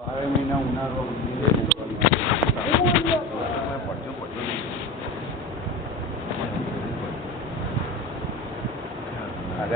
Agar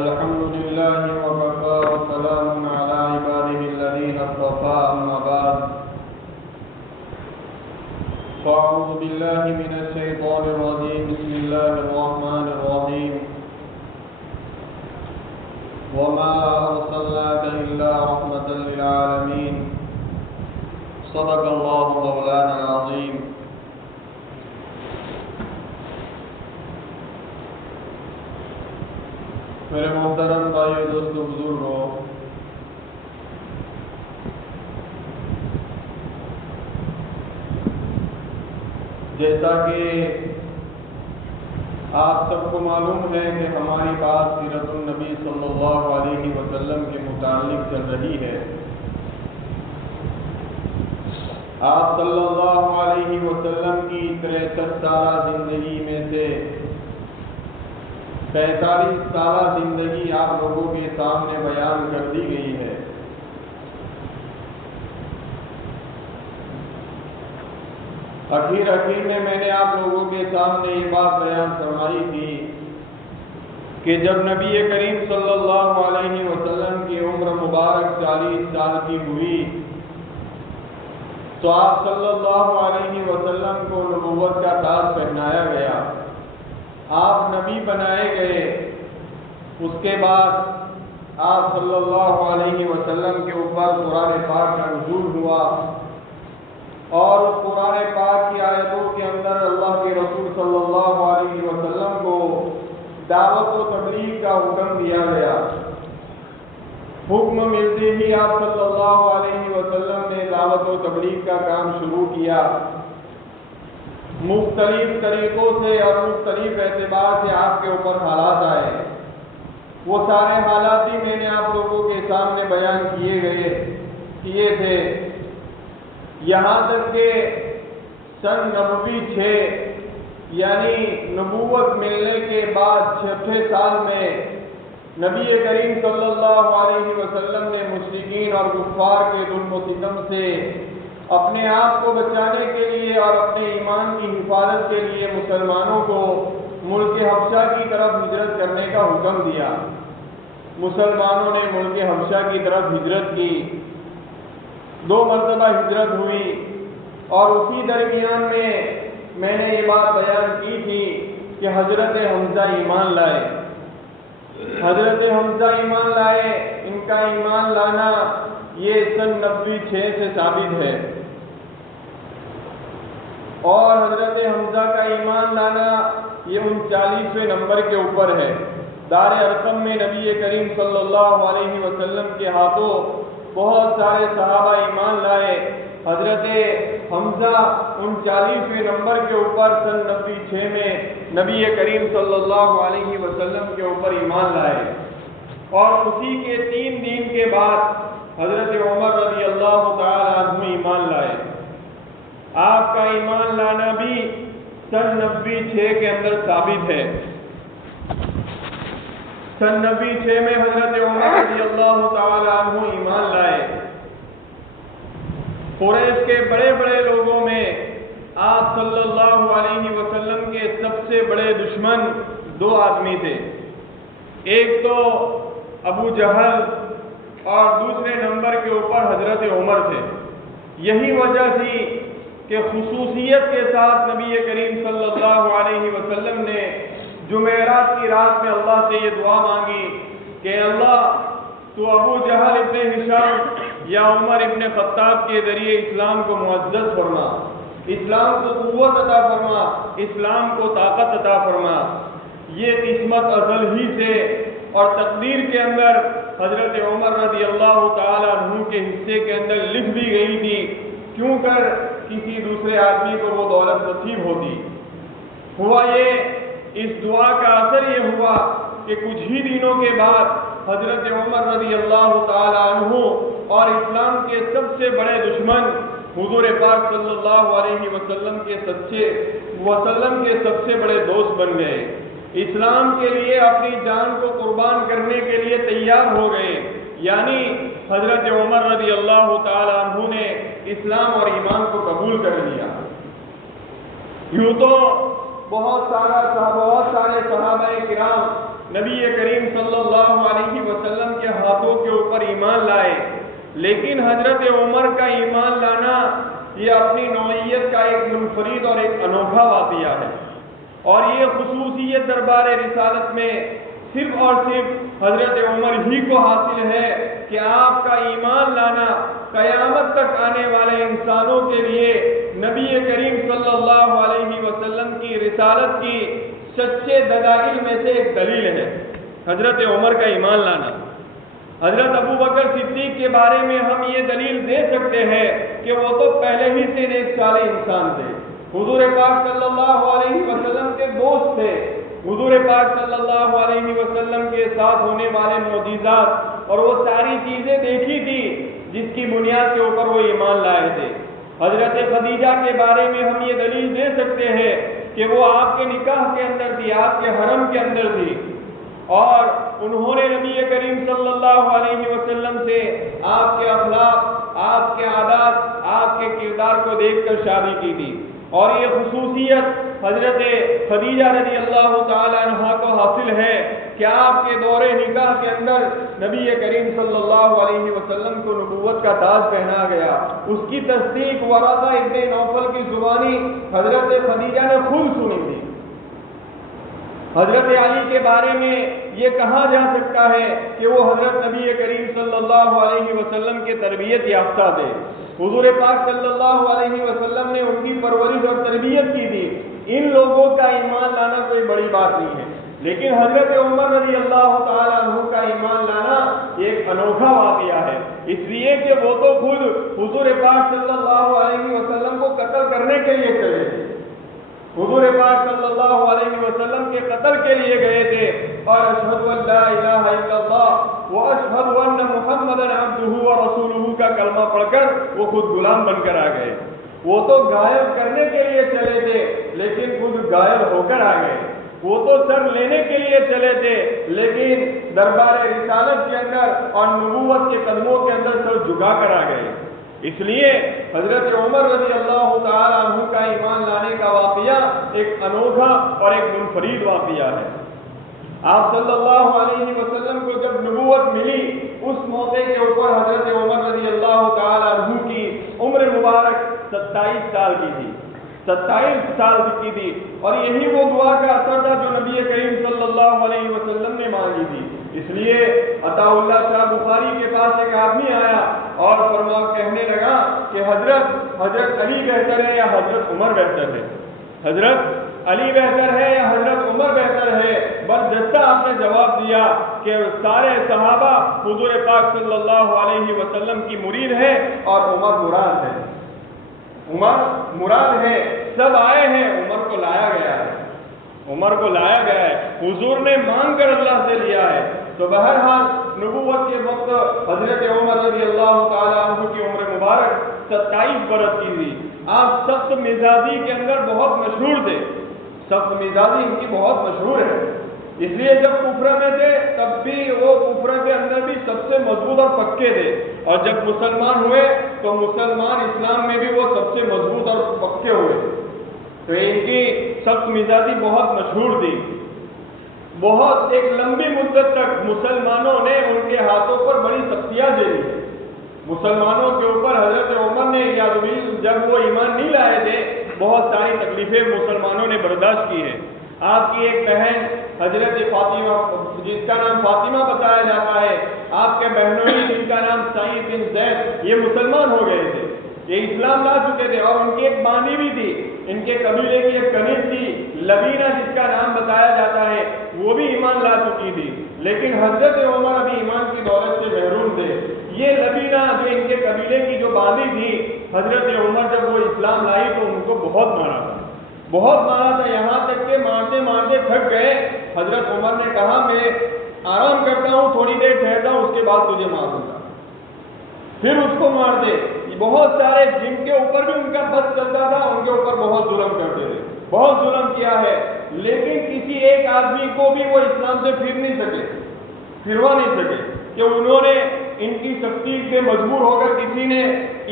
الحمد لله وكفى وسلام على عباده الذين اصطفى أما بعد فأعوذ بالله من الشيطان الرجيم بسم الله الرحمن الرحيم وما أرسلناك إلا رحمة للعالمين صدق الله مولانا العظيم. میرے محترم بھائیو دوستو بزرگوں، جیسا کہ آپ سب کو معلوم ہے کہ ہماری بات سیرت النبی صلی اللہ علیہ وسلم کے متعلق چل رہی ہے. آپ صلی اللہ علیہ وسلم کی 63 سالہ زندگی میں سے 45 سالہ زندگی آپ لوگوں کے سامنے بیان کر دی گئی ہے. اخیر میں نے آپ لوگوں کے سامنے یہ بات بیان فرمائی تھی کہ جب نبی کریم صلی اللہ علیہ وسلم کی عمر مبارک 40 سال کی ہوئی تو آپ صلی اللہ علیہ وسلم کو نبوت کا تاج پہنایا گیا، آپ نبی بنائے گئے. اس کے بعد آپ صلی اللہ علیہ وسلم کے اوپر قرآن پاک کا نزول ہوا اور اس قرآن پاک کی آیتوں کے اندر اللہ کے رسول صلی اللہ علیہ وسلم کو دعوت و تبلیغ کا حکم دیا گیا. حکم ملتے ہی آپ صلی اللہ علیہ وسلم نے دعوت و تبلیغ کا کام شروع کیا. مختلف طریقوں سے اور مختلف اعتبار سے آپ کے اوپر حالات آئے. وہ سارے حالات ہی میں نے آپ لوگوں کے سامنے بیان کیے تھے، یہاں تک کہ سن نبوی 6 یعنی نبوت ملنے کے بعد 6 سال میں نبی کریم صلی اللہ علیہ وسلم نے مشرکین اور کفار کے ظلم و ستم سے اپنے آپ کو بچانے کے لیے اور اپنے ایمان کی حفاظت کے لیے مسلمانوں کو ملک حبشہ کی طرف ہجرت کرنے کا حکم دیا. مسلمانوں نے ملک حبشہ کی طرف ہجرت کی. 2 مرتبہ ہجرت ہوئی اور اسی درمیان میں نے یہ بات بیان کی تھی کہ حضرت حمزہ ایمان لائے. حضرت حمزہ ایمان لائے. ان کا ایمان لانا یہ سن 96 سے ثابت ہے اور حضرت حمزہ کا ایمان لانا یہ 39ویں نمبر کے اوپر ہے. دار ارقم میں نبی کریم صلی اللہ علیہ وسلم کے ہاتھوں بہت سارے صحابہ ایمان لائے. حضرت حمزہ 39ویں نمبر کے اوپر سن 96 میں نبی کریم صلی اللہ علیہ وسلم کے اوپر ایمان لائے اور اسی کے 3 دن کے بعد حضرت عمر رضی اللہ تعالی عنہ ایمان لائے. آپ کا ایمان لانا بھی سن 96 کے اندر ثابت ہے. سن 96 میں حضرت عمر رضی اللہ تعالی عنہ ایمان لائے. قریش کے بڑے بڑے لوگوں میں آپ صلی اللہ علیہ وسلم کے سب سے بڑے دشمن 2 آدمی تھے. ایک تو ابو جہل اور دوسرے نمبر کے اوپر حضرت عمر تھے. یہی وجہ تھی کہ خصوصیت کے ساتھ نبی کریم صلی اللہ علیہ وسلم نے جمعرات کی رات میں اللہ سے یہ دعا مانگی کہ اللہ تو ابو جہل ابن ہشام یا عمر ابن خطاب کے ذریعے اسلام کو معزز فرما، اسلام کو قوت عطا فرما، اسلام کو طاقت عطا فرما. یہ قسمت ازل ہی سے اور تقدیر کے اندر حضرت عمر رضی اللہ تعالی عنہ کے حصے کے اندر لکھ بھی گئی تھی. کیوں کر کسی دوسرے آدمی کو وہ دولت نصیب ہوتی. ہوا یہ، اس دعا کا اثر یہ ہوا کہ کچھ ہی دنوں کے بعد حضرت عمر رضی اللہ تعالی عنہ اور اسلام کے سب سے بڑے دشمن حضور پاک صلی اللہ علیہ وسلم کے سب سے بڑے دوست بن گئے، اسلام کے لیے اپنی جان کو قربان کرنے کے لیے تیار ہو گئے، یعنی حضرت عمر رضی اللہ تعالی عنہ نے اسلام اور ایمان کو قبول کر لیا۔ یوں تو بہت سارے صحابہ کرام نبی کریم صلی اللہ علیہ وسلم کے ہاتھوں کے اوپر ایمان لائے، لیکن حضرت عمر کا ایمان لانا یہ اپنی نوعیت کا ایک منفرد اور ایک انوکھا واقعہ ہے، اور یہ خصوصیت دربار رسالت میں صرف اور صرف حضرت عمر ہی کو حاصل ہے کہ آپ کا ایمان لانا قیامت تک آنے والے انسانوں کے لیے نبی کریم صلی اللہ علیہ وسلم کی رسالت کی سچے دلائل میں سے ایک دلیل ہے، حضرت عمر کا ایمان لانا۔ حضرت ابو بکر صدیق کے بارے میں ہم یہ دلیل دے سکتے ہیں کہ وہ تو پہلے ہی سے نیک صالح انسان تھے، حضور پاک صلی اللہ علیہ وسلم کے دوست تھے، حضور پاک صلی اللہ علیہ وسلم کے ساتھ ہونے والے معجزات اور وہ ساری چیزیں دیکھی تھی جس کی بنیاد کے اوپر وہ ایمان لائے تھے۔ حضرت خدیجہ کے بارے میں ہم یہ دلیل دے سکتے ہیں کہ وہ آپ کے نکاح کے اندر تھی، آپ کے حرم کے اندر تھی، اور انہوں نے نبی کریم صلی اللہ علیہ وسلم سے آپ کے اخلاق، آپ کے عادات، آپ کے کردار کو دیکھ کر شادی کی تھی، اور یہ خصوصیت حضرت خدیجہ رضی اللہ تعالی عنہا کو حاصل ہے کہ آپ کے دور نکاح کے اندر نبی کریم صلی اللہ علیہ وسلم کو نبوت کا تاج پہنا گیا۔ اس کی تصدیق ورقہ ابن نوفل کی زبانی حضرت خدیجہ نے خود سنی تھی۔ حضرت علی کے بارے میں یہ کہا جا سکتا ہے کہ وہ حضرت نبی کریم صلی اللہ علیہ وسلم کے تربیت یافتہ تھے، حضور پاک صلی اللہ علیہ وسلم نے ان کی پرورش اور تربیت کی تھی۔ ان لوگوں کا ایمان لانا کوئی بڑی بات نہیں ہے، لیکن حضرت عمر رضی اللہ تعالیٰ عنہ کا ایمان لانا ایک انوکھا واقعہ ہے، اس لیے کہ وہ تو خود حضور پاک صلی اللہ علیہ وسلم کو قتل کرنے کے لیے چلے تھے، حضور پاک صلی اللہ علیہ وسلم کے قتل کے لیے گئے تھے، اور اشہد ان لا الہ الا اللہ واشہد ان محمدا عبدہ ورسولہ کا کلمہ پڑھ کر وہ خود غلام بن کر آ گئے۔ وہ تو غائب کرنے کے لیے چلے تھے لیکن خود غائب ہو کر آ گئے، وہ تو سر لینے کے لیے چلے تھے لیکن دربار رسالت کے اندر اور نبوت کے قدموں کے اندر سر جھکا کر آ گئے۔ اس لیے حضرت عمر رضی اللہ تعالی عنہ کا ایمان لانے کا واقعہ ایک انوکھا اور ایک منفرد واقعہ ہے۔ آپ صلی اللہ علیہ وسلم کو جب نبوت ملی اس موقع کے اوپر حضرت عمر رضی اللہ تعالی عنہ کی عمر مبارک 27 سال کی تھی، 27 سال کی تھی، اور یہی وہ دعا کا اثر تھا جو نبی کریم صلی اللہ علیہ وسلم نے مانگی تھی۔ اس لیے عطا اللہ صاحب بخاری کے پاس ایک آدمی آیا اور کہنے لگا کہ حضرت علی بہتر ہے یا حضرت عمر بہتر ہے؟ حضرت علی بہتر ہے یا حضرت عمر بہتر ہے؟ بس جیسا آپ نے جواب دیا کہ سارے صحابہ حضور پاک صلی اللہ علیہ وسلم کی مرید ہے اور عمر مراد ہے، عمر مراد ہے، سب آئے ہیں، عمر کو لایا گیا ہے، عمر کو لایا گیا ہے، حضور نے مانگ کر اللہ سے لیا ہے۔ تو بہرحال نبوت کے وقت حضرت عمر رضی اللہ تعالیٰ عنہ کی عمر مبارک 27 برس کی تھی۔ آپ سخت مزاجی کے اندر بہت مشہور تھے، سخت مزاجی ان کی بہت مشہور ہے، اس لیے جب کفر میں تھے تب بھی وہ کفر کے اندر بھی سب سے مضبوط اور پکے تھے، اور جب مسلمان ہوئے تو مسلمان اسلام میں بھی وہ سب سے مضبوط اور پکے ہوئے، تو ان کی سخت مزاجی بہت مشہور تھی۔ بہت ایک لمبی مدت تک مسلمانوں نے ان کے ہاتھوں پر بڑی سختیاں جھیلی، مسلمانوں کے اوپر حضرت عمر نے جب وہ ایمان نہیں لائے تھے بہت ساری تکلیفیں مسلمانوں نے برداشت کی ہے۔ آپ کی ایک بہن حضرت فاطمہ جس کا نام فاطمہ بتایا جاتا ہے، آپ کے بہنوئی جن کا نام سعید بن زید، یہ مسلمان ہو گئے تھے، یہ اسلام لا چکے تھے، اور ان کی ایک بانی بھی تھی، ان کے قبیلے کی ایک کنیز تھی لبینہ جس کا نام بتایا جاتا ہے، وہ بھی ایمان لا چکی تھی، لیکن حضرت عمر ابھی ایمان کی دولت سے محروم تھے۔ یہ لبینہ جو ان کے قبیلے کی جو باندھی تھی، حضرت عمر جب وہ اسلام لائی تو ان کو بہت مارا تھا، بہت مارا تھا، یہاں تک کہ تھک گئے، حضرت عمر نے کہا میں آرام کرتا ہوں، تھوڑی دیر ٹھہرتا ہوں، اس کے بعد تجھے مار دوں گا، پھر اس کو مار دے۔ بہت سارے جن کے اوپر بھی ان کا بس چلتا تھا، ان کے اوپر بہت ظلم کرتے تھے، بہت ظلم کیا ہے، لیکن کسی ایک آدمی کو بھی وہ اسلام سے پھروا نہیں سکے کہ انہوں نے ان کی سختی سے مجبور ہو کر کسی نے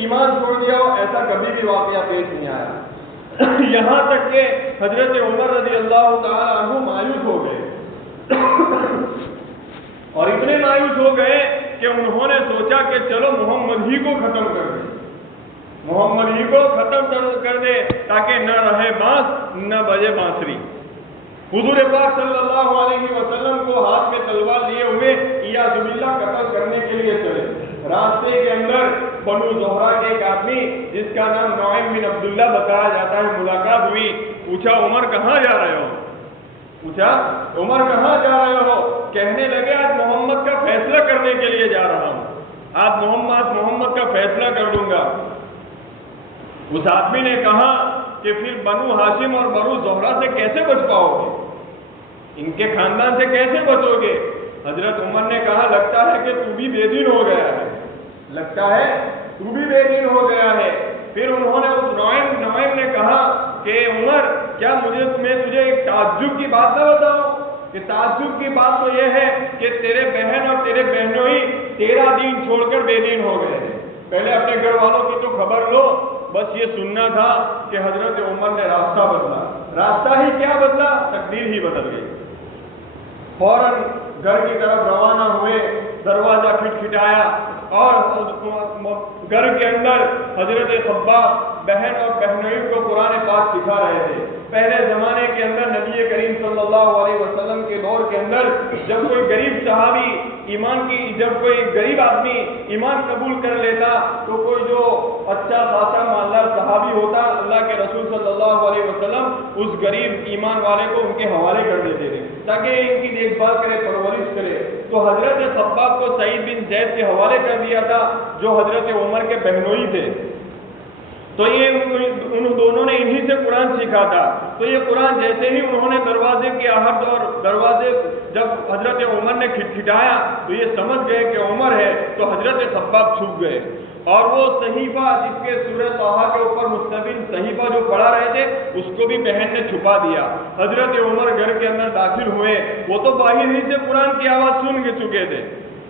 ایمان چھوڑ دیا ہو، ایسا کبھی بھی واقعہ پیش نہیں آیا۔ یہاں تک کہ حضرت عمر رضی اللہ تعالی عنہ مایوس ہو گئے اور اتنے مایوس ہو گئے کہ انہوں نے سوچا کہ چلو محمد ہی کو ختم کر دیں، محمد ہی کو ختم کر دے تاکہ نہ رہے بانس نہ بجے بانسری۔ حضور پاک صلی اللہ علیہ وسلم کو ہاتھ میں تلوار لیے ہوئے عیاذ باللہ قتل کرنے کے لیے چلے۔ راستے کے اندر بنو زہرہ کے ایک آدمی جس کا نام نعیم بن عبداللہ بتایا جاتا ہے ملاقات ہوئی، پوچھا عمر کہاں جا رہے ہو؟ کہنے لگے آج محمد کا فیصلہ کرنے کے لیے جا رہا ہوں، آج محمد کا فیصلہ کر دوں گا۔ اس آدمی نے کہا کہ پھر بنو ہاشم اور بنو زہرہ سے کیسے بچ پاؤ گے، ان کے خاندان سے کیسے بچو گے؟ حضرت عمر نے کہا لگتا ہے کہ تو بھی بے دین ہو گیا ہے، پھر انہوں نے اس نعیم نے کہا کہ عمر کیا میں تجھے ایک تعجب کی بات نہ بتاؤں؟ کہ تعجب کی بات تو یہ ہے کہ تیرے بہن اور تیرے بہنوئی تیرا دین چھوڑ کر بے دین ہو گئے ہیں۔ پہلے اپنے گھر والوں کی تو خبر لو، بس یہ سننا تھا کہ حضرت عمر نے راستہ بدلا، راستہ ہی کیا بدلا، تقدیر ہی بدل گئی۔ فوراً گھر کی طرف روانہ ہوئے، دروازہ کھٹکھٹایا اور گھر کے اندر حضرت خباب بہن اور بہنوئی کو قرآن پاک سکھا رہے تھے۔ پہلے زمانے کے اندر نبی کریم صلی اللہ علیہ وسلم کے دور کے اندر جب کوئی غریب صحابی جب کوئی غریب آدمی ایمان قبول کر لیتا تو کوئی جو اچھا خاصا مالدار صحابی ہوتا، اللہ کے رسول صلی اللہ علیہ وسلم اس غریب ایمان والے کو ان کے حوالے کر دیتے تھے تاکہ ان کی دیکھ بھال کرے، پرورش کرے۔ تو حضرت خباب کو سعید بن زید کے حوالے کر دیا تھا جو حضرت عمر کے بہنوئی تھے۔ تو یہ ان دونوں نے انہی سے قرآن سیکھا تھا۔ تو یہ قرآن جیسے ہی انہوں نے دروازے کی آہٹ اور دروازے جب حضرت عمر نے کھٹکھٹایا تو یہ سمجھ گئے کہ عمر ہے، تو حضرت خباب چھپ گئے اور وہ صحیفہ جس کے سورہ طٰہٰ کے اوپر مشتمل صحیفہ جو پڑھا رہے تھے اس کو بھی بہن نے چھپا دیا۔ حضرت عمر گھر کے اندر داخل ہوئے، وہ تو باہر ہی سے قرآن کی آواز سن کے چکے تھے،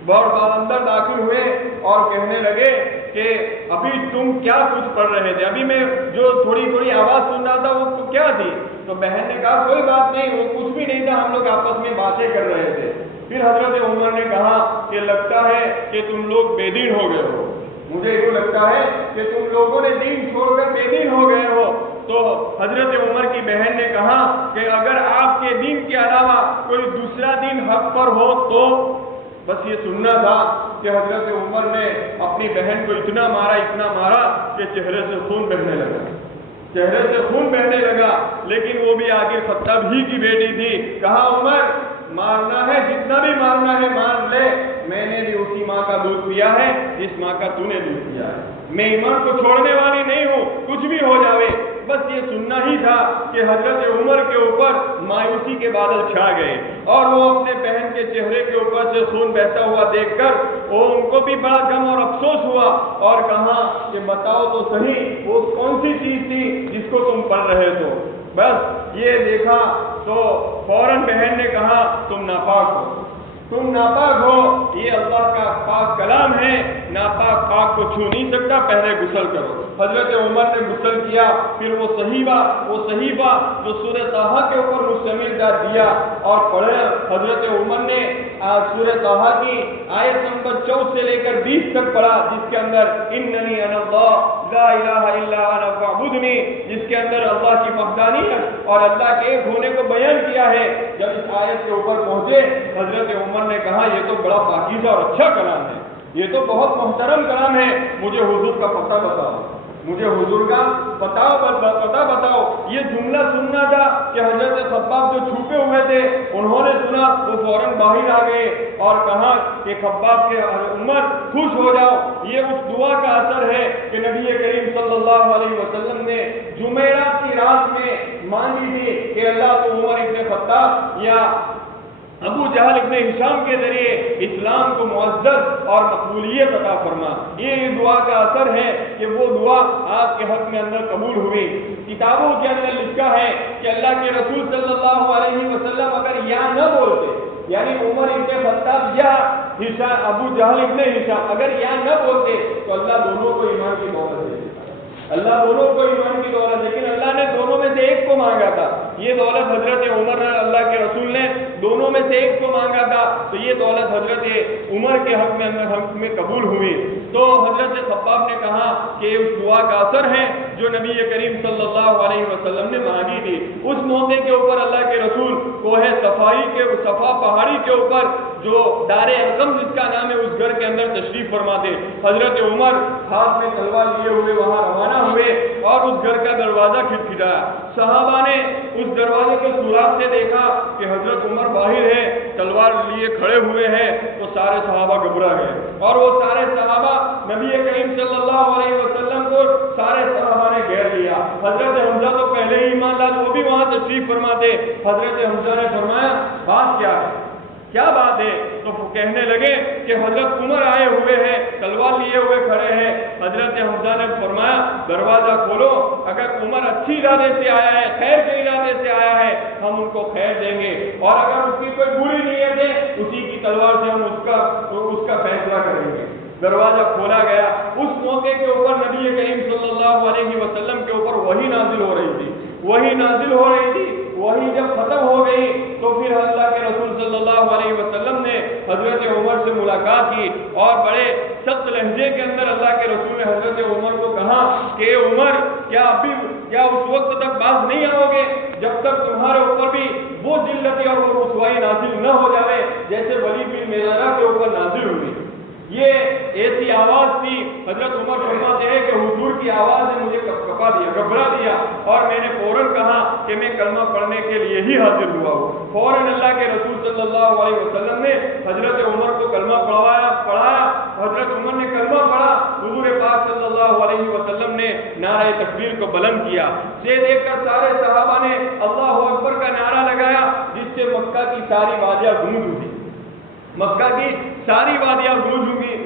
اور اندر داخل ہوئے اور کہنے لگے کہ ابھی تم کیا کچھ پڑھ رہے تھے، ابھی میں جو تھوڑی آواز سن رہا تھا وہ کیا تھی؟ تو بہن نے کہا کوئی بات نہیں، وہ کچھ بھی نہیں تھا، ہم لوگ آپس میں باتیں کر رہے تھے۔ پھر حضرت عمر نے کہا کہ لگتا ہے کہ تم لوگ بے دین ہو گئے ہو، مجھے یوں لگتا ہے کہ تم لوگوں نے دین چھوڑ کر بے دین ہو گئے ہو۔ تو حضرت عمر کی بہن نے کہا کہ اگر آپ کے دین کے علاوہ کوئی دوسرا دین حق پر ہو تو بس یہ سننا تھا کہ حضرت عمر نے اپنی بہن کو اتنا مارا کہ چہرے سے خون بہنے لگا، لیکن وہ بھی آخر خطاب ہی کی بیٹی تھی۔ کہا عمر مارنا ہے، جتنا بھی مارنا ہے مار لے، میں نے بھی اسی ماں کا دودھ پیا ہے جس ماں کا تو نے دودھ پیا ہے، میں ایمان کو چھوڑنے والی نہیں ہوں، کچھ بھی ہو جاوے۔ بس یہ سننا ہی تھا کہ حضرت عمر کے اوپر مایوسی کے بادل چھا گئے اور وہ اپنے بہن کے چہرے کے اوپر سے خون بہتا ہوا دیکھ کر ان کو بھی بڑا غم اور افسوس ہوا اور کہا کہ بتاؤ تو صحیح وہ کون سی چیز تھی جس کو تم پڑھ رہے ہو؟ بس یہ دیکھا تو فوراً بہن نے کہا تم ناپاک ہو، یہ اللہ کا پاک کلام ہے، ناپاک پاک کو چھو نہیں سکتا، پہلے غسل کرو۔ حضرت عمر نے غسل کیا، پھر وہ صحیفہ جو سورہ طٰہٰ کے اوپر مشتمل تھا دیا اور پڑھا۔ حضرت عمر نے سورہ طٰہٰ کی آیت نمبر 14 سے لے کر 20 تک پڑھا، جس کے اندر اننی انا اللہ لا الہ الا انا فاعبدنی، جس کے اندر اللہ کی وحدانیت اور اللہ کے ایک ہونے کو بیان کیا ہے۔ جب اس آیت کے اوپر پہنچے حضرت عمر نے کہا یہ تو بڑا پاکیزہ اور اچھا کلام ہے، یہ تو بہت محترم کلام ہے، مجھے حضور کا پتہ بتاؤ، مجھے حضور کا پتہ بتاؤ۔ یہ جملہ سننا تھا کہ حضرت خباب جو چھپے ہوئے تھے انہوں نے سنا، وہ فوراً باہر آ گئے اور کہا کہ خباب کے عمر خوش ہو جاؤ۔ یہ اس دعا کا اثر ہے کہ نبی کریم صلی اللہ علیہ وسلم نے جمعرات کی رات میں مانگی تھی کہ اللہ تو عمر ابن خطاب یا ابو جہل ابن ہشام کے ذریعے اسلام کو معزز اور مقبولیت عطا فرما۔ یہ دعا کا اثر ہے کہ وہ دعا آپ کے حق میں اندر قبول ہوئی۔ کتابوں کے اندر لکھا ہے کہ اللہ کے رسول صلی اللہ علیہ وسلم اگر یا نہ بولتے، یعنی عمر ابن خطاب یا ابو جہل ابن ہشام اگر یا نہ بولتے تو اللہ دونوں کو ایمان کی دولت دے دیتا، اللہ دونوں کو ایمان کی دولت، لیکن اللہ نے دونوں میں سے ایک کو مانگا تھا۔ یہ دولت حضرت عمر اللہ کے رسول نے دونوں میں سے ایک کو مانگا تھا، تو یہ دولت حضرت عمر کے حق میں قبول ہوئی۔ تو حضرت خباب نے کہا کہ اس دعا کا اثر ہے جو نبی کریم صلی اللہ علیہ وسلم نے مانگی تھی۔ اس موقع کے اوپر اللہ کے رسول کوہ صفا پہاڑی کے اوپر جو دار ارقم جس کا نام ہے اس گھر کے اندر تشریف فرما تھے۔ حضرت عمر ہاتھ میں تلوار لیے ہوئے وہاں روانہ ہوئے اور اس گھر کا دروازہ کھٹکھٹایا۔ صحابہ نے اس دروازے کے سوراخ سے دیکھا کہ حضرت عمر باہر ہے، تلوار لیے کھڑے ہوئے ہیں، تو سارے صحابہ گھبرا گئے اور وہ سارے صحابہ نبی کریم صلی اللہ علیہ وسلم کو سارے صحابہ نے گھیر لیا۔ حضرت حمزہ تو پہلے ہی ایمان لائے، وہ بھی وہاں تشریف فرما تھے۔ حضرت حمزہ نے فرمایا بات کیا ہے، کیا بات ہے؟ تو کہنے لگے کہ حضرت عمر آئے ہوئے ہیں، تلوار لیے ہوئے کھڑے ہیں۔ حضرت حمزہ نے فرمایا دروازہ کھولو، اگر عمر اچھی ارادے سے آیا ہے، خیر کے ارادے سے آیا ہے، ہم ان کو خیر دیں گے، اور اگر اس کی کوئی بری نیت ہے اسی کی تلوار سے ہم اس کا فیصلہ کریں گے۔ دروازہ کھولا گیا۔ اس موقع کے اوپر نبی کریم صلی اللہ علیہ وسلم کے اوپر وحی نازل ہو رہی تھی، وحی نازل ہو رہی تھی۔ وہی جب ختم ہو گئی تو پھر اللہ کے رسول صلی اللہ علیہ وسلم نے حضرت عمر سے ملاقات کی اور بڑے سخت لہجے کے اندر اللہ کے رسول نے حضرت عمر کو کہا کہ عمر کیا اس وقت تک باز نہیں آؤ گے جب تک تمہارے اوپر بھی وہ ذلت اور وہ رسوائی نازل نہ ہو جائے جیسے ولید بن میرہ کے اوپر نازل ہوئی۔ یہ ایسی آواز تھی، حضرت عمر فرماتے ہیں کہ حضور کی آواز نے مجھے کپا دیا، گھبرا دیا، اور میں نے فوراً کہا کہ میں کلمہ پڑھنے کے لیے ہی حاضر ہوا ہوں۔ فوراً اللہ کے رسول صلی اللہ علیہ وسلم نے حضرت عمر کو کلمہ پڑھایا۔ حضرت عمر نے کلمہ پڑھا، حضور پاک صلی اللہ علیہ وسلم نے نعرہ تکبیر کو بلند کیا۔ سے دیکھ کر سارے صحابہ نے اللہ اکبر کا نعرہ لگایا، جس سے مکہ کی ساری وادیاں گونج اٹھی، مکہ کی ساری وادیاں گونج اٹھی۔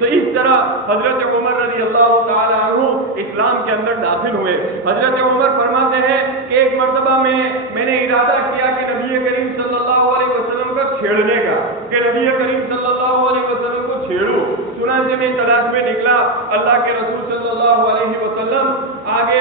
تو اس طرح حضرت عمر رضی اللہ تعالی عنہ اسلام کے اندر داخل ہوئے۔ حضرت عمر فرماتے ہیں کہ ایک مرتبہ میں نے ارادہ کیا کہ نبی کریم صلی اللہ علیہ وسلم کا چھیڑنے کا، کہ نبی کریم صلی اللہ علیہ وسلم کو چھیڑوں۔ چنانچہ میں تلاش میں نکلا، اللہ کے رسول صلی اللہ علیہ وسلم آگے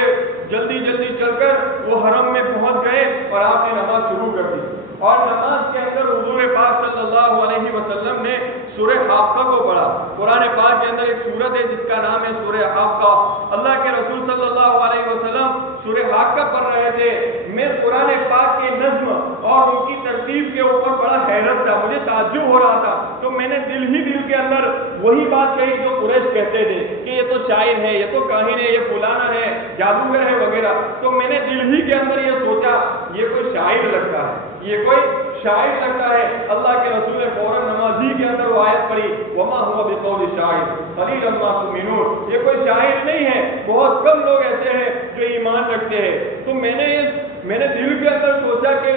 جلدی چل کر وہ حرم میں پہنچ گئے اور آپ نے نماز شروع کر دی، اور نماز کے اندر حضور پاک صلی اللہ علیہ وسلم نے سورہ حاقہ کو پڑھا۔ قرآن پاک کے اندر ایک سورت ہے جس کا نام ہے سورہ حاقہ۔ اللہ کے رسول صلی اللہ علیہ وسلم سورہ حاقہ پڑھ رہے تھے۔ میں قرآن پاک کے نظم اور ان کی ترتیب کے اوپر بڑا حیرت تھا، مجھے تعجب ہو رہا تھا۔ تو میں نے دل کے اندر وہی بات کہی جو قریش کہتے تھے کہ یہ تو شاعر ہے، یہ تو کاہن ہے، یہ فلانا ہے، جادوگر ہے وغیرہ۔ تو میں نے دل کے اندر یہ سوچا یہ کوئی شاعر لگتا ہے، یہ کوئی شاعر لگتا ہے۔ اللہ کے رسول نے فوراً نمازی کے اندر وہ آیت پڑھی، وما هو بقول شاعر قلیلا ما تؤمنون۔ یہ کوئی شاعر نہیں ہے، بہت کم لوگ ایسے ہیں جو ایمان رکھتے ہیں۔ تو میں نے دل کے اندر سوچا کہ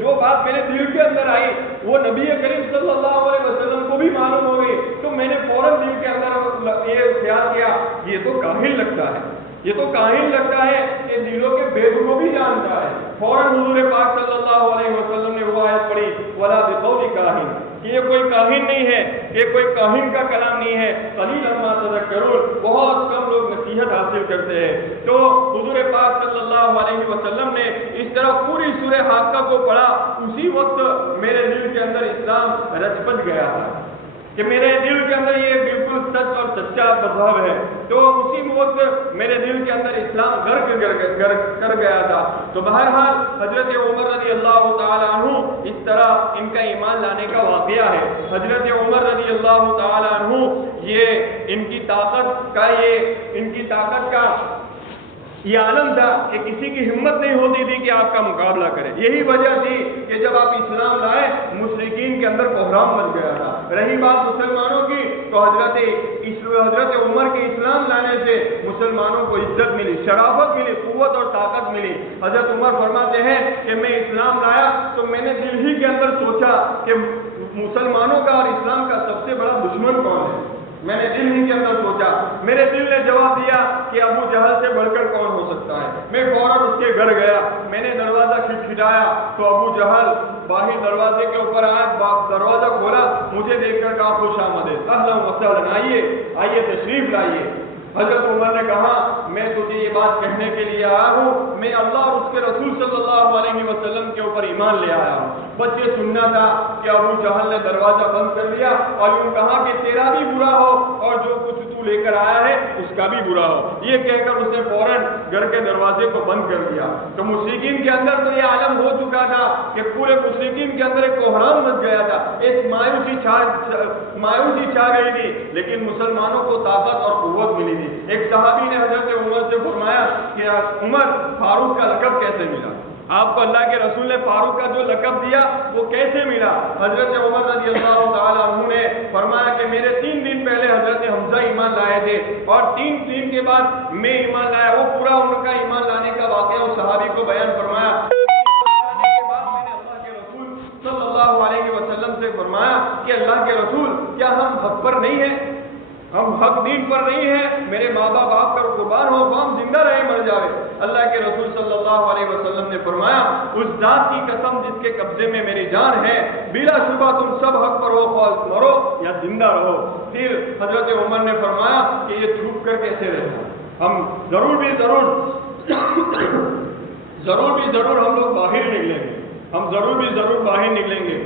جو بات میرے دل کے اندر آئی وہ نبی کریم صلی اللہ علیہ وسلم کو بھی معلوم ہو گئی۔ تو میں نے فوراً دل کے اندر یہ خیال کیا یہ تو کاہن لگتا ہے، یہ تو کاہن لگتا ہے کہ دلوں کے بھید کو بھی جانتا ہے۔ فوراً حضور پاک صلی اللہ علیہ وسلم نے وہ آیت پڑھی ولا بقول کاہن، کہ یہ کوئی کاہن نہیں ہے، یہ کوئی کاہن کا کلام نہیں ہے۔ قلیلا ما تذکرون، بہت کم لوگ نصیحت حاصل کرتے ہیں۔ تو حضور پاک صلی اللہ علیہ وسلم نے اس طرح پوری سورہ حاقہ کو پڑھا، اسی وقت میرے دل کے اندر اسلام رچ بچ گیا تھا، کہ میرے دل کے اندر یہ بالکل سچ اور سچا مذہب ہے، تو اسی وقت میرے دل کے اندر اسلام کر گیا تھا۔ تو بہرحال حضرت عمر رضی اللہ تعالیٰ عنہ اس طرح ان کا ایمان لانے کا واقعہ ہے۔ حضرت عمر رضی اللہ تعالیٰ عنہ یہ ان کی طاقت کا یہ عالم تھا کہ کسی کی ہمت نہیں ہوتی تھی کہ آپ کا مقابلہ کرے۔ یہی وجہ تھی کہ جب آپ اسلام لائے مشرکین کے اندر بحران مچ گیا تھا۔ رہی بات مسلمانوں کی تو حضرت عمر کے اسلام لانے سے مسلمانوں کو عزت ملی، شرافت ملی، قوت اور طاقت ملی۔ حضرت عمر فرماتے ہیں کہ میں اسلام لایا تو میں نے دل ہی کے اندر سوچا کہ مسلمانوں کا اور اسلام کا سب سے بڑا دشمن کون ہے۔ میں نے دل ہی کے اندر سوچا، میرے دل نے جواب دیا کہ ابو جہل سے بڑھ کر کون ہو سکتا ہے۔ میں فوراً اس کے گھر گیا، میں نے دروازہ کھٹکھٹایا تو ابو جہل باہر دروازے کے اوپر آیا، دروازہ کھولا، مجھے دیکھ کر کہا خوش آمدید، اہلا وسہلا، آئیے تشریف لائیے۔ حضرت عمر نے کہا میں تجھے یہ بات کہنے کے لیے آیا ہوں، میں اللہ اور اس کے رسول صلی اللہ علیہ وسلم کے اوپر ایمان لے آیا ہوں۔ بس یہ سننا تھا کہ ابو جہل نے دروازہ بند کر لیا اور یوں کہا کہ تیرا بھی برا ہو اور جو کچھ تو لے کر آیا ہے اس کا بھی برا ہو، یہ کہہ کر اس نے فوراً گھر کے دروازے کو بند کر دیا۔ تو مشرکین کے اندر تو یہ عالم ہو چکا تھا کہ پورے مشرکین کے اندر ایک کوہرام مچ گیا تھا، ایک مایوسی چھا گئی تھی، لیکن مسلمانوں کو طاقت اور قوت ملی تھی۔ ایک صحابی نے حضرت عمر سے فرمایا کہ عمر فاروق کا لقب کیسے ملا؟ آپ کو اللہ کے رسول نے فاروق کا جو لقب دیا وہ کیسے ملا؟ حضرت عمر رضی اللہ تعالیٰ عنہ نے فرمایا کہ میرے 3 دن پہلے حضرت حمزہ ایمان لائے تھے اور 3 دن کے بعد میں ایمان لایا۔ وہ پورا ان کا ایمان لانے کا واقعہ اس صحابی کو بیان فرمایا۔ میں نے اللہ کے رسول صلی اللہ علیہ وسلم سے فرمایا کہ اللہ کے رسول کیا ہم حق پر نہیں ہیں، ہم حق دین پر نہیں ہیں؟ میرے ماں باپ آپ پر قربان ہو، ہم زندہ رہے مر جاوے۔ اللہ کے رسول صلی اللہ علیہ وسلم نے فرمایا اس ذات کی قسم جس کے قبضے میں میری جان ہے، بلا شبہ تم سب حق پر ہو، خواہ مرو یا زندہ رہو۔ پھر حضرت عمر نے فرمایا کہ یہ چھپ کر کیسے رہتا، ہم ضرور بھی ضرور ہم لوگ باہر نکلیں گے، ہم ضرور بھی ضرور باہر نکلیں گے۔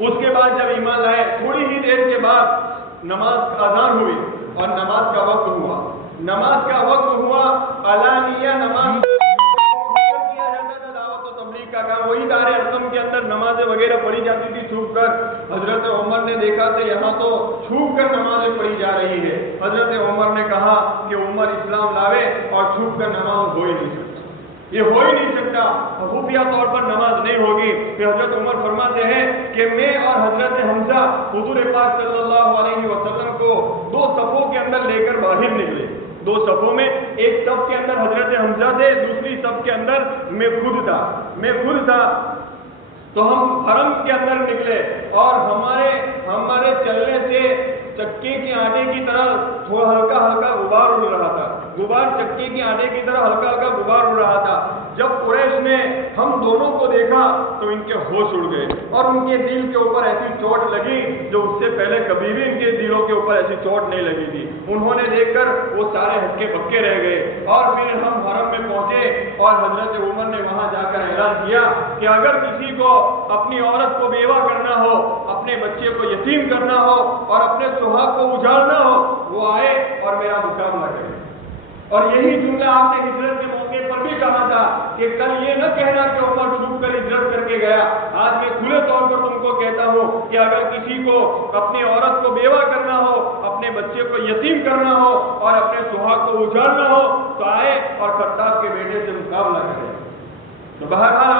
اس کے بعد جب ایمان لائے تھوڑی ہی دیر کے بعد نماز کا اذان ہوئی اور نماز کا وقت ہوا۔ نماز کا وقت ہوا، علانیہ نماز کیا جاتا تھا، دعوت و تبلیغ کا کام، وہی دار ارقم کے اندر نمازیں وغیرہ پڑھی جاتی تھی چھپ کر۔ حضرت عمر نے دیکھا کہ یہاں تو چھپ کر نمازیں پڑھی جا رہی ہے۔ حضرت عمر نے کہا کہ عمر اسلام لاوے اور چھپ کر نماز ہو ہی نہیں سکتا، یہ ہو ہی نہیں سکتا، خفیہ طور پر نماز نہیں ہوگی۔ پھر حضرت عمر فرماتے ہیں کہ میں اور حضرت حمزہ حضور پاک صلی اللہ علیہ وسلم کو 2 صفوں کے اندر لے کر باہر نکلے۔ 2 صفوں میں ایک صف کے اندر حضرت حمزہ تھے، دوسری صف کے اندر میں خود تھا۔ تو ہم حرم کے اندر نکلے اور ہمارے چلنے سے چکے کے آٹے کی طرح تھوڑا ہلکا غبار اڑ رہا تھا، چکے کے آٹے کی طرح ہلکا غبار اڑ رہا تھا۔ جب قریش نے ہم دونوں کو دیکھا تو ان کے ہوش اڑ گئے اور ان کے دل کے اوپر ایسی چوٹ لگی جو اس سے پہلے کبھی بھی ان کے دلوں کے اوپر ایسی چوٹ نہیں لگی تھی۔ انہوں نے دیکھ کر وہ سارے ہکے بکے رہ گئے اور پھر ہم حرم میں پہنچے اور حضرت عمر نے وہاں جا کر اعلان کیا کہ اگر کسی کو اپنی عورت کو بیوہ کرنا ہو، اپنے بچے کو یتیم کرنا ہو اور اپنے سہاگ کو اجاڑنا ہو، وہ آئے اور میرا مقابلہ کرے۔ اور یہی جملہ آپ نے ہجرت کے موقع پر بھی کہا تھا کہ کل یہ نہ کہنا کہ عمر چھپ کر ہجرت کر کے گیا، آج میں کھلے طور پر تم کو کہتا ہوں کہ اگر کسی کو اپنی عورت کو بیوہ کرنا ہو، اپنے بچے کو یتیم کرنا ہو اور اپنے سہاگ کو اجاڑنا ہو تو آئے اور خطاب کے بیٹے سے مقابلہ کرے۔ تو بہرحال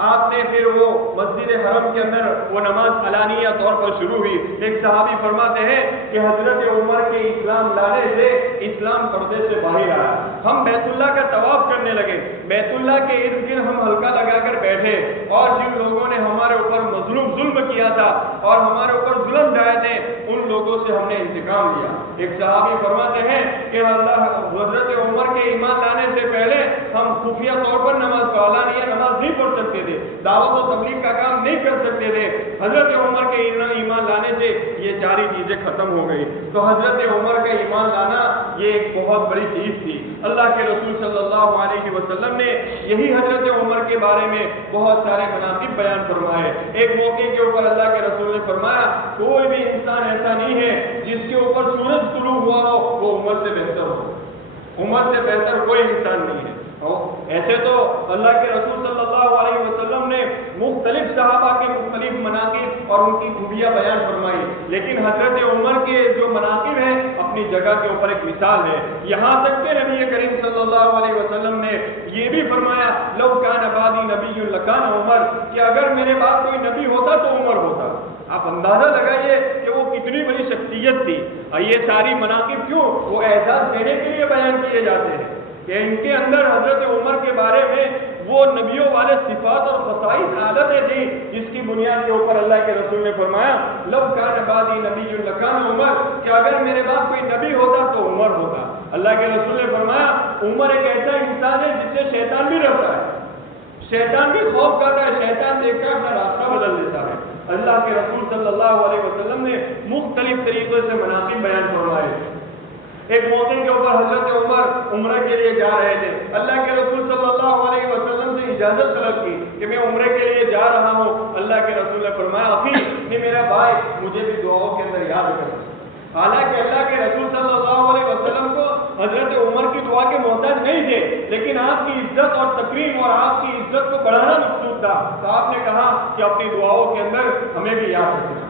آپ نے پھر وہ مسجد حرم کے اندر وہ نماز علانیہ طور پر شروع ہوئی۔ ایک صحابی فرماتے ہیں کہ حضرت عمر کے اسلام لانے سے اسلام پردے سے باہر آیا۔ ہم بیت اللہ کا طواف کرنے لگے، بیت اللہ کے ارد گرد ہم ہلکا لگا کر بیٹھے اور جن لوگوں نے ہمارے اوپر ظلم کیا تھا اور ہمارے اوپر ظلم ڈھائے تھے ان لوگوں سے ہم نے انتقام لیا۔ ایک صحابی فرماتے ہیں کہ حضرت عمر کے ایمان لانے سے پہلے ہم خفیہ طور پر نماز علانیہ نماز نہیں پڑھ سکتے تھے، دعوت و تبلیغ کا کام نہیں کر سکتے تھے۔ حضرت عمر کے ایمان لانے سے یہ 4 چیزیں ختم ہو گئی۔ تو حضرت عمر کا ایمان لانا یہ ایک بہت بڑی چیز تھی۔ اللہ کے رسول صلی اللہ علیہ وسلم نے یہی حضرت عمر کے بارے میں بہت سارے مناقب بیان فرمائے۔ ایک موقع کے اوپر اللہ کے رسول نے فرمایا کوئی بھی انسان ایسا نہیں ہے جس کے اوپر سورج طلوع ہوا ہو وہ عمر سے بہتر ہو، عمر سے بہتر کوئی انسان نہیں ہے۔ ایسے تو اللہ کے رسول صلی اللہ علیہ وسلم نے مختلف صحابہ کے مختلف مناقب اور ان کی خوبیاں بیان فرمائی، لیکن حضرت عمر کے جو مناقب ہیں اپنی جگہ کے اوپر ایک مثال ہے۔ یہاں تک کہ نبی کریم صلی اللہ علیہ وسلم نے یہ بھی فرمایا لو کان بعدی نبی لکان عمر، کہ اگر میرے بعد کوئی نبی ہوتا تو عمر ہوتا۔ آپ اندازہ لگائیے کہ وہ کتنی بڑی شخصیت تھی۔ یہ ساری مناقب کیوں؟ وہ اعزاز دینے کے لیے بیان کیے جاتے ہیں کہ ان کے اندر حضرت عمر کے بارے میں وہ نبیوں والے صفات اور خصائص عادتیں تھیں جس کی بنیاد کے اوپر اللہ کے رسول نے فرمایا لو کان بعدی نبی لکان عمر، کہ اگر میرے بعد کوئی نبی ہوتا تو عمر ہوتا۔ اللہ کے رسول نے فرمایا عمر ایک ایسا انسان ہے جس سے شیطان بھی ڈرتا ہے، شیطان بھی خوف کرتا ہے، شیطان دیکھ کر اپنا راستہ بدل دیتا ہے۔ اللہ کے رسول صلی اللہ علیہ وسلم نے مختلف طریقوں سے مناقب بیان فرمائے۔ ایک موقع کے اوپر حضرت عمر عمرے کے لیے جا رہے تھے، اللہ کے رسول صلی اللہ علیہ وسلم سے اجازت طلب کی کہ میں عمرے کے لیے جا رہا ہوں۔ اللہ کے رسول نے فرمایا اخی نے میرا بھائی مجھے بھی دعاؤں کے اندر یاد کر۔ حالانکہ اللہ کے رسول صلی اللہ علیہ وسلم کو حضرت عمر کی دعا کے محتاج نہیں تھے، لیکن آپ کی عزت اور تکریم اور آپ کی عزت کو بڑھانا مقصود تھا، تو آپ نے کہا کہ اپنی دعاؤں کے اندر ہمیں بھی یاد رکھنا،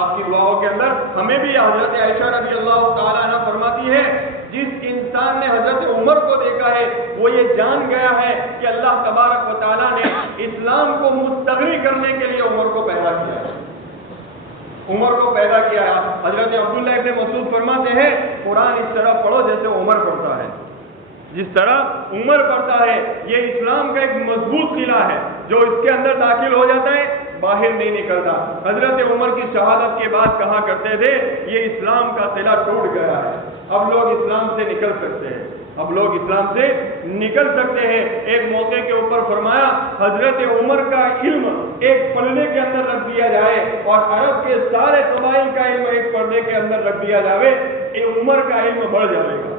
آپ کی دعاؤں کے اندر ہمیں بھی۔ حضرت عائشہ رضی اللہ تعالیٰ عنہ فرماتی ہے جس انسان نے حضرت عمر کو دیکھا ہے وہ یہ جان گیا ہے کہ اللہ تبارک و تعالیٰ نے اسلام کو مستغنی کرنے کے لیے عمر کو پیدا کیا ہے، عمر کو پیدا کیا ہے۔ حضرت عبداللہ ابن مسعود فرماتے ہیں قرآن اس طرح پڑھو جیسے عمر پڑھتا ہے، جس طرح عمر پڑھتا ہے۔ یہ اسلام کا ایک مضبوط قلعہ ہے جو اس کے اندر داخل ہو جاتا ہے باہر نہیں نکلتا۔ حضرت عمر کی شہادت کے بعد کہا کرتے تھے یہ اسلام کا قلعہ ٹوٹ گیا ہے، اب لوگ اسلام سے نکل سکتے ہیں، اب لوگ اسلام سے نکل سکتے ہیں۔ ایک موقع کے اوپر فرمایا حضرت عمر کا علم ایک پلڑے کے اندر رکھ دیا جائے اور عرب کے سارے قبائل کا علم ایک پردے کے اندر رکھ دیا جائے، عمر کا علم بڑھ جائے گا،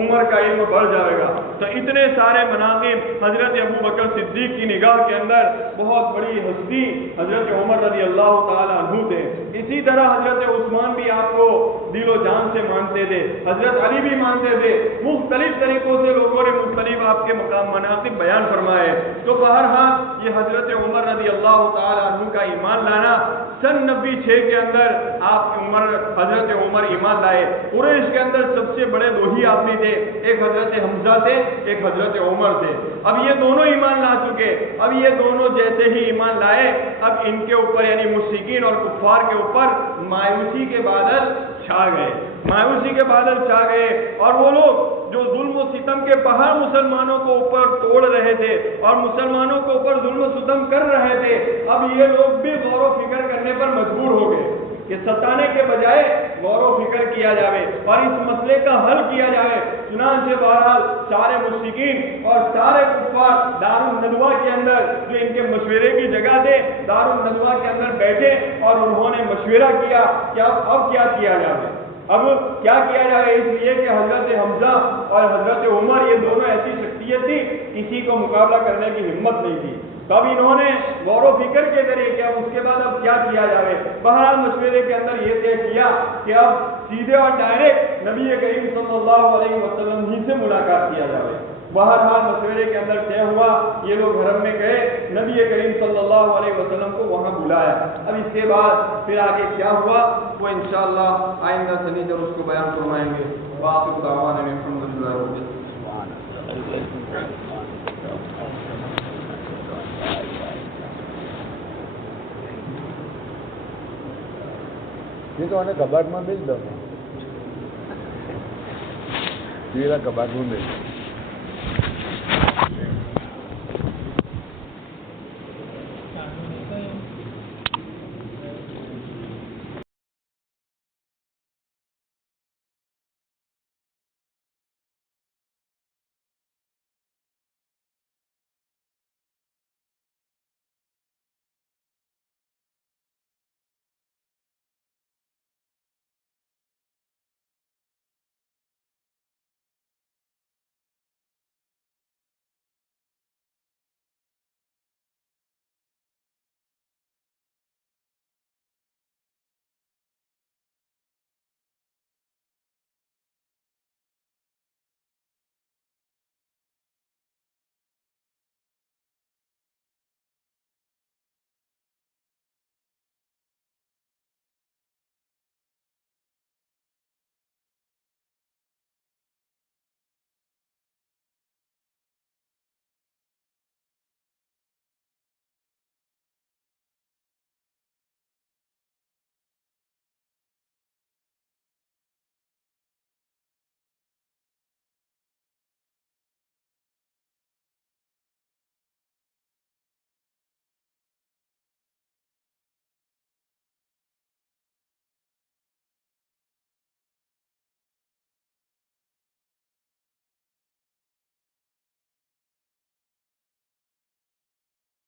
عمر کا علم بڑھ جائے گا۔ تو اتنے سارے مناقب حضرت ابو بکر صدیق کی نگاہ کے اندر بہت بڑی ہستی حضرت عمر رضی اللہ تعالیٰ عنہ تھے۔ اسی طرح حضرت عثمان بھی آپ کو دل و جان سے مانتے تھے، حضرت علی بھی مانتے تھے، مختلف طریقوں سے لوگوں نے مختلف آپ کے مقام مناقب بیان فرمائے۔ تو بہرحال یہ حضرت عمر رضی اللہ تعالیٰ عنہ کا ایمان لانا سن 96 کے اندر آپ حضرت عمر ایمان لائے۔ قریش کے اندر سب سے بڑے دو ہی آدمی تھے، ایک حضرت حمزہ تھے، ایک حضرت عمر تھے۔ اب یہ دونوں ایمان لا چکے، اب یہ دونوں جیسے ہی ایمان لائے اب ان کے اوپر یعنی مشرکین اور کفار کے اوپر مایوسی کے بادل چھا گئے، مایوسی کے بادل چھا گئے، اور وہ لوگ جو ظلم و ستم کے پہاڑ مسلمانوں کو اوپر توڑ رہے تھے اور مسلمانوں کو اوپر ظلم و ستم کر رہے تھے، اب یہ لوگ بھی غور و فکر کرنے پر مجبور ہو گئے کہ ستانے کے بجائے غور و فکر کیا جائے اور اس مسئلے کا حل کیا جائے۔ چنانچہ بہرحال سارے مشرکین اور سارے کفار دار الندوہ کے اندر جو ان کے مشورے کی جگہ تھے دار الندوہ کے اندر بیٹھے اور انہوں نے مشورہ کیا کہ اب کیا کیا جائے، اب کیا کیا جائے، اس لیے کہ حضرت حمزہ اور حضرت عمر یہ دونوں ایسی شخصیت تھی کسی کو مقابلہ کرنے کی ہمت نہیں تھی۔ تب انہوں نے غور و فکر کے ذریعے کیا اس کے بعد اب کیا کیا جائے، بہرحال مشورے کے اندر یہ طے کیا کہ اب سیدھے اور ڈائریکٹ نبی کریم صلی اللہ علیہ وسلم ہی سے ملاقات کیا جائے۔ بہرحال مشورے کے اندر طے ہوا، یہ لوگ حرم میں گئے، نبی کریم صلی اللہ علیہ وسلم کو وہاں بلایا۔ اب اس کے بعد پھر آگے کیا ہوا وہ انشاءاللہ آئندہ سنیچر اس کو بیان فرمائیں گے۔ وآخر دعوانا الحمدللہ رب العالمین۔ یہ تو کباٹ میں بیچ دو، کباٹ میں بیچ